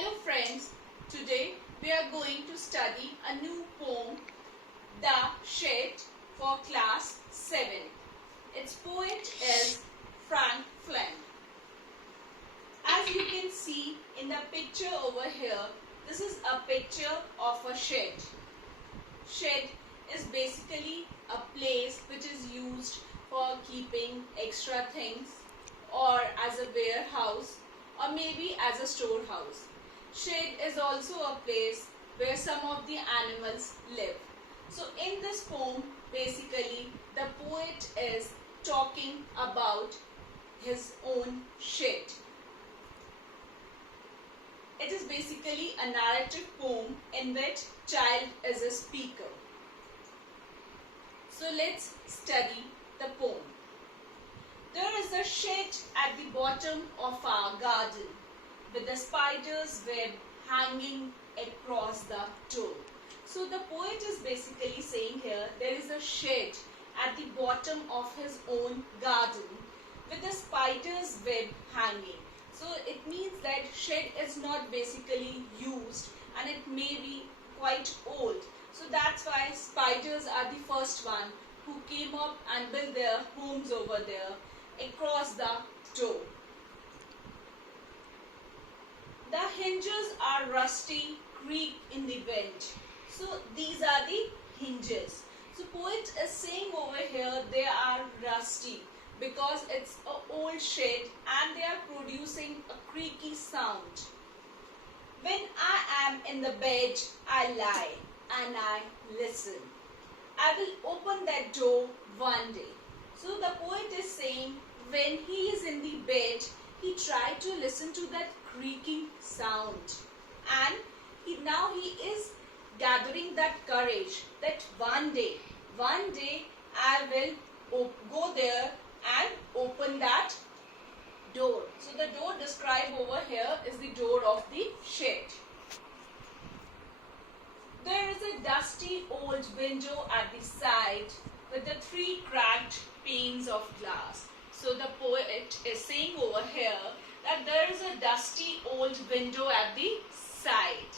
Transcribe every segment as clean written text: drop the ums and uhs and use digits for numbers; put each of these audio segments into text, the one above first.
Hello friends, today we are going to study a new poem, The Shed, for class 7. Its poet is Frank Flem. As you can see in the picture over here, this is a picture of a shed. Shed is basically a place which is used for keeping extra things, or as a warehouse, or maybe as a storehouse. Shed is also a place where some of the animals live. So in this poem, basically the poet is talking about his own shed. It is basically a narrative poem in which child is a speaker. So let's study the poem. There is a shed at the bottom of our garden with the spider's web hanging across the door. So the poet is basically saying here there is a shed at the bottom of his own garden with the spider's web hanging. So it means that shed is not basically used and it may be quite old. So that's why spiders are the first one who came up and built their homes over there across the door. The hinges are rusty, creak in the wind. So these are the hinges. So poet is saying over here they are rusty because it's an old shed and they are producing a creaky sound. When I am in the bed, I lie and I listen. I will open that door one day. So the poet is saying when he is in the bed, he tried to listen to that creaking sound, and now he is gathering that courage that one day I will go there and open that door. So the door described over here is the door of the shed. There is a dusty old window at the side with the 3 cracked panes of glass. So the poet is saying over here that there is a dusty old window at the side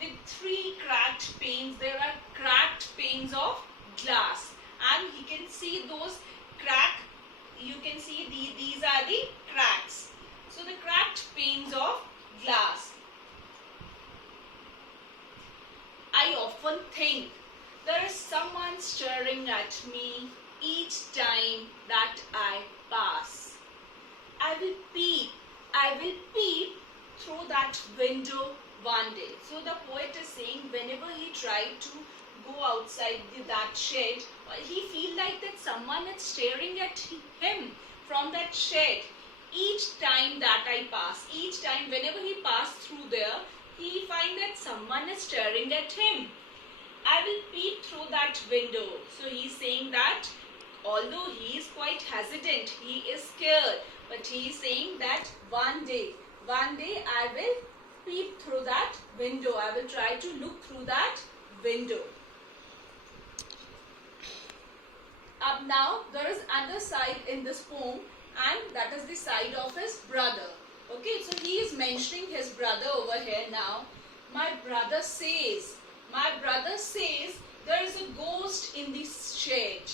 with 3 cracked panes. There are cracked panes of glass and you can see those you can see these are the cracks. So the cracked panes of glass. I often think there is someone staring at me each time that I pass. I will peep through that window one day. So the poet is saying whenever he tried to go outside that shed, he feel like that someone is staring at him from that shed each time that I pass. Each time whenever he passed through there, he find that someone is staring at him. I will peep through that window. So he is saying that although he is quite hesitant, he is scared, but he is saying that one day I will peep through that window. I will try to look through that window. Up now, there is another side in this poem, and that is the side of his brother. Okay, so he is mentioning his brother over here now. My brother says there is a ghost in the shed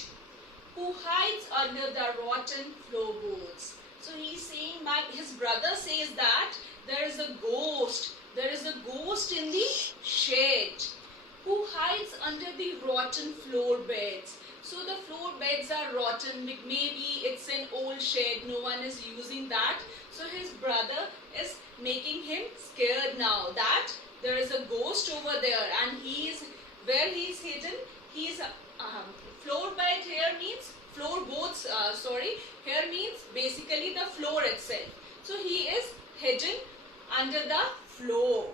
who hides under the rotten floorboards. So he's saying his brother says that there is a ghost in the shed who hides under the rotten floor beds. So the floor beds are rotten, maybe it's an old shed, no one is using that. So his brother is making him scared now that there is a ghost over there, and where he is hidden, he is floor bed here means floorboards, here means basically the floor itself. So he is hidden under the floor.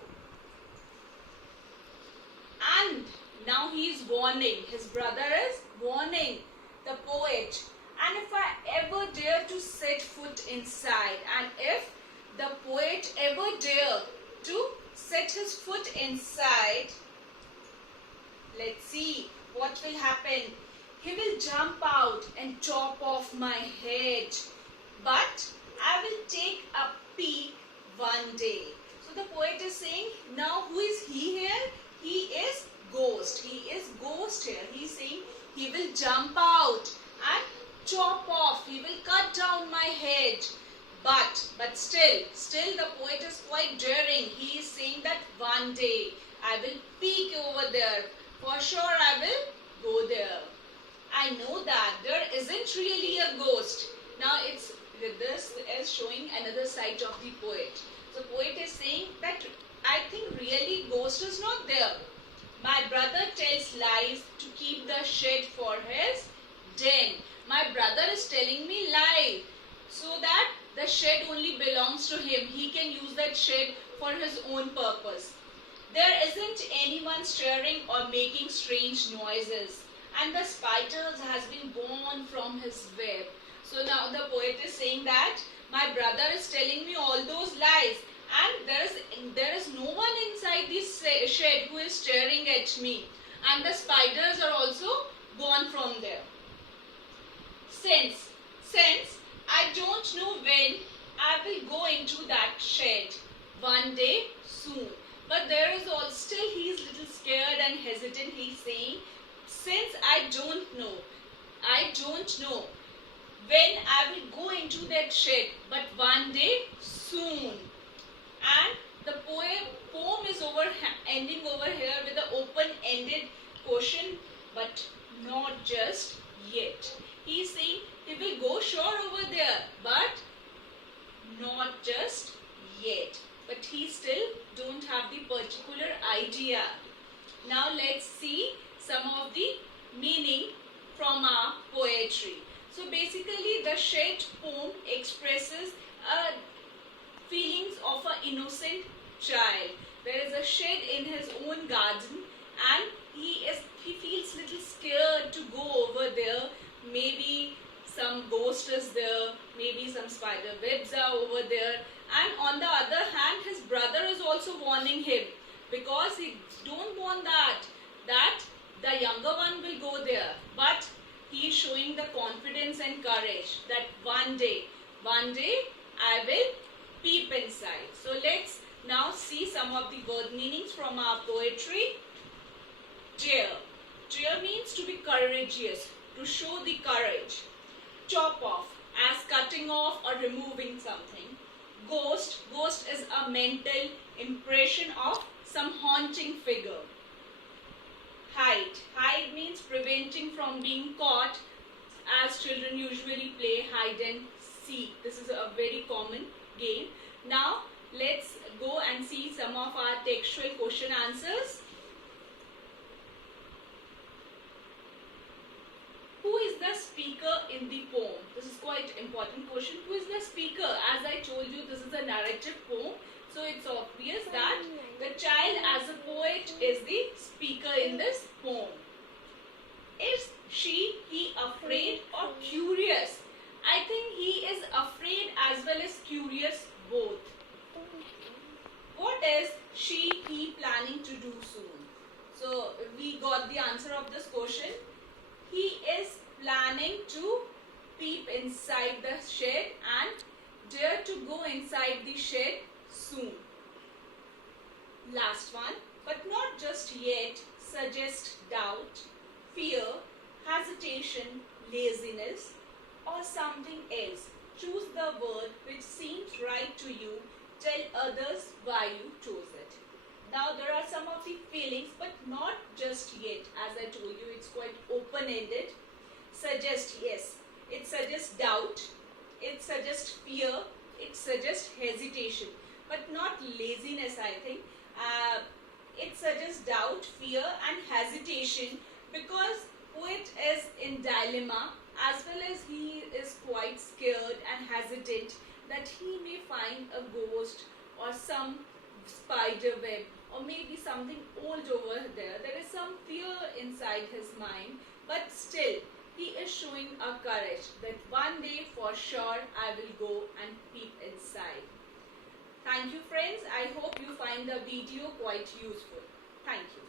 And now he is warning, his brother is warning the poet. And if I ever dare to set foot inside, and if the poet ever dare to set his foot inside, let's see what will happen. He will jump out and chop off my head, but I will take a peek one day. So the poet is saying, now who is he here? He is ghost. He is ghost here. He is saying he will jump out and chop off. He will cut down my head. But still the poet is quite daring. He is saying that one day I will peek over there. For sure I will go there. I know that there isn't really a ghost. Now this is showing another side of the poet. So poet is saying that I think really ghost is not there. My brother tells lies to keep the shed for his den. My brother is telling me lies so that the shed only belongs to him. He can use that shed for his own purpose. There isn't anyone stirring or making strange noises, and the spider has been born from his web. So now the poet is saying that my brother is telling me all those lies, and there is no one inside this shed who is staring at me, and the spiders are also gone from there. Since I don't know when I will go into that shed, one day soon. But there is all still he is little scared and hesitant. He's saying, since I don't know when I will go into that shed, but one day soon. And the poem is ending over here with an open-ended question, but not just yet. He is saying he will go sure over there, but not just yet. But he still don't have the particular idea. Now let's see some of the meaning from our poetry. So basically the shed poem expresses feelings of an innocent child. There is a shed in his own garden and he feels little scared to go over there. Maybe some ghost is there, maybe some spider webs are over there, and on the other hand his brother is also warning him because he don't want that the younger one will go there, but he is showing the confidence and courage that one day I will peep inside. So let's now see some of the word meanings from our poetry. Dare means to be courageous, to show the courage. Chop off, as cutting off or removing something. Ghost is a mental impression of some haunting figure. Hide means preventing from being caught, as children usually play hide and seek. This is a very common game. Now let's go and see some of our textual question answers. Who is the speaker in the poem? This is quite important question. Who is the speaker? As I told you, this is a narrative poem. So it's obvious that the child as a poet is the speaker in this poem. Is he afraid or curious? I think he is afraid as well as curious both. What is he planning to do soon? So we got the answer of this question. He is planning to peep inside the shed and dare to go inside the shed soon. Last one, but not just yet, suggest doubt, fear, hesitation, laziness, or something else. Choose the word which seems right to you. Tell others why you chose it. Now there are some of the feelings, but not just yet. As I told you, it's quite open-ended. Suggest, yes. It suggests doubt. It suggests fear. It suggests hesitation. But not laziness, I think. It suggests doubt, fear and hesitation because poet is in dilemma as well as he is quite scared and hesitant that he may find a ghost or some spider web or maybe something old over there. There is some fear inside his mind, but still he is showing a courage that one day for sure I will go and peep inside. Thank you friends. I hope you find the video quite useful. Thank you.